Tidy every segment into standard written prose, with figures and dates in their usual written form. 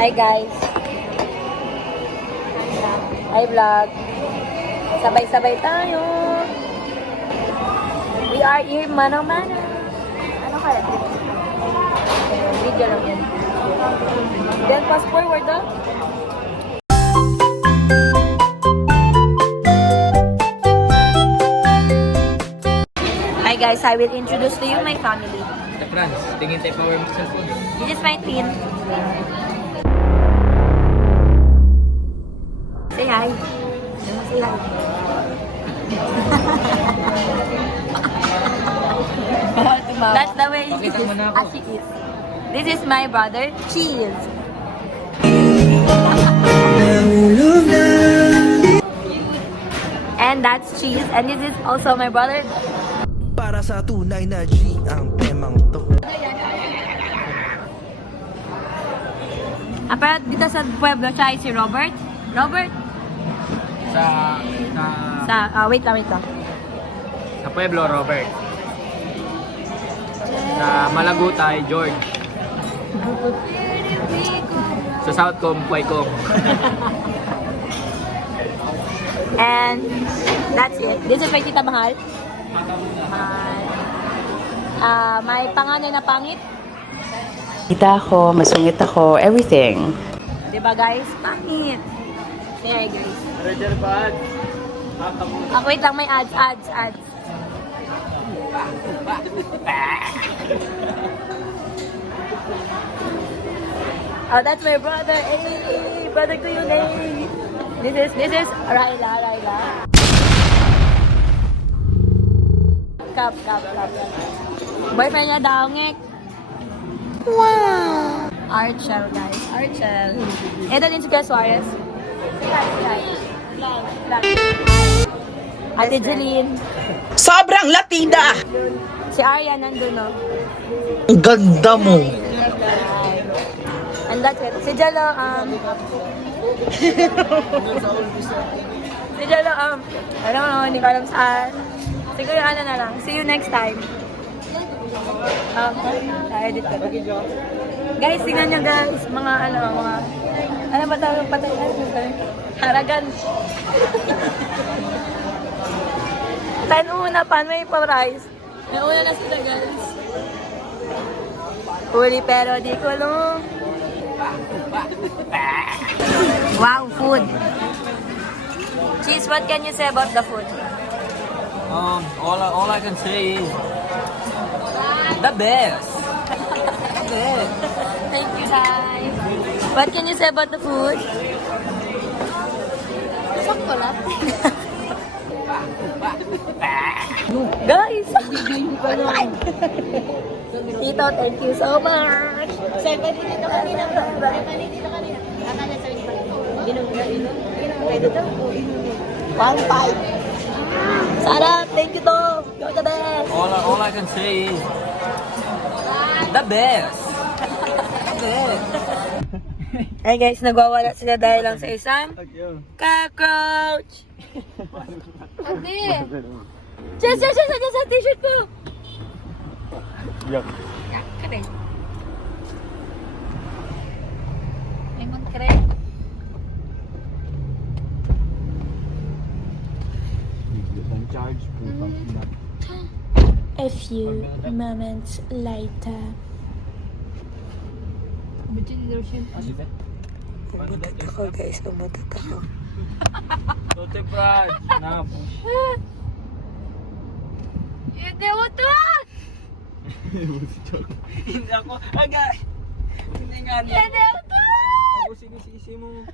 Hi guys. Hi vlog. Sabay-sabay tayo. We are here mano-mano. Ano kaya? Video lang yan. Then fast forward daw. Hi guys, I will introduce to you my family. The France, tingin tayo power mo sa cellphone. This is my team. Say hi. Say hi. That's the way it is, as she is. This is my brother, Cheese. And that's Cheese. And this is also my brother. Para sa tunay na G ang temang to. Pero dito sa Pueblo, siya ay si Robert. Robert? Wait lang. Sa Pueblo, Robert. Sa Malagutay, George. Sa South Com, Puaycom. And that's it. This is my tita Mahal. May panganay na pangit. Kita ako, masungit ako, everything. Diba guys? Pangit. Say hi guys. Roger Bad. Wait lang, may ads. Oh, that's my brother. Hey, brother ko yun eh. This is Raila. Kap. Boyfriend niya daw, ngek. Wow! Archel, guys. Archel. Ito din si Kuya Suarez. Ate Jeline. Sobrang Latina! Si Arya nandun, no? Ang ganda mo! And that's it. Si Jello, hindi ko alam saan. Siguro ano na lang. See you next time. Edit ko. Guys, tingnan nyo guys. Ano ba tawag patay? Haragan. 10 una pa, may pa-rice. May una na sila guys. Huli pero di kulong. Wow, food. Cheese, what can you say about the food? All I can say is the best. Thank you, guys. What can you say about the food? Sakto lang. Guys! Tito, thank you so much. Sir, pwede dito kanina. Akala sa inyo. Inom. Pwede to? 1.5. Sarap! Thank you, Tom! You're the best! All I can say is the best. Hey guys, nagwawala sila dahil lang sa isang cockroach! Ate! Siya sa t-shirt ko! Yak ka rin. Lemon ka rin. A few moments later. Umutot ako guys, umutot ako. Tote Brad. Hindi mo to! Hindi ako. Agay. Hindi nga. Hindi mo to! Ako sinisisi mo.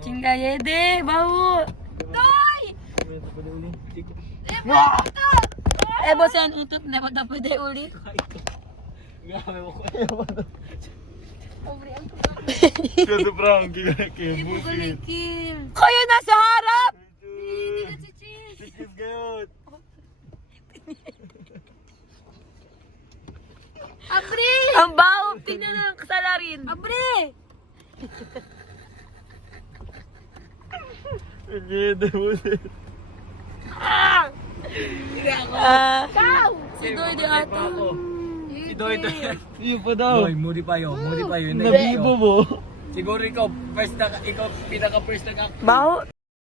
Chingayede, bahu! Toy! Boss yan, utot na ko dapat ay uli. Grabe mo ko. Kasi Frank, kaya busit. Kayo nasa harap! Sikis ngayon. Abre! Ang baho! Tingnan lang, kasalarin. Abre! Hindi, busit. Kau! Si Doy di ato. Si Doy. Iyo pa daw. Boy, mudi pa yun. Nabibo mo. Siguro ikaw, ikaw pinaka-first na Baho.